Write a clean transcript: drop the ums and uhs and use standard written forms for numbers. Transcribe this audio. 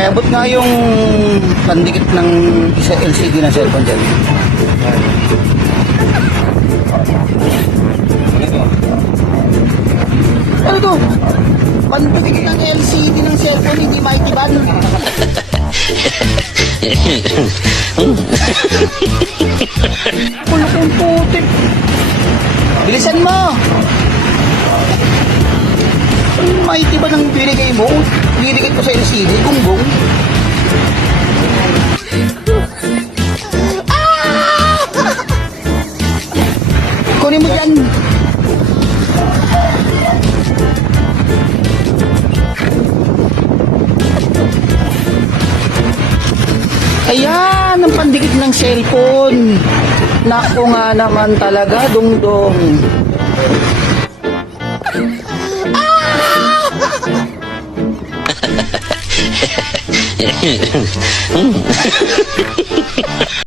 Pakiabot nga yung pandikit ng isa LCD na cellphone dyan. Ano to? Pandikit ng LCD ng cellphone, hindi maitiban. Pulo kong putik. Bilisan mo. Maitiban ang binigay mo. Binigay ko sa LCD, gunggong. Kunin mo dyan. Ayan, ang pandikit ng cellphone. Naku nga naman talaga, dungdong.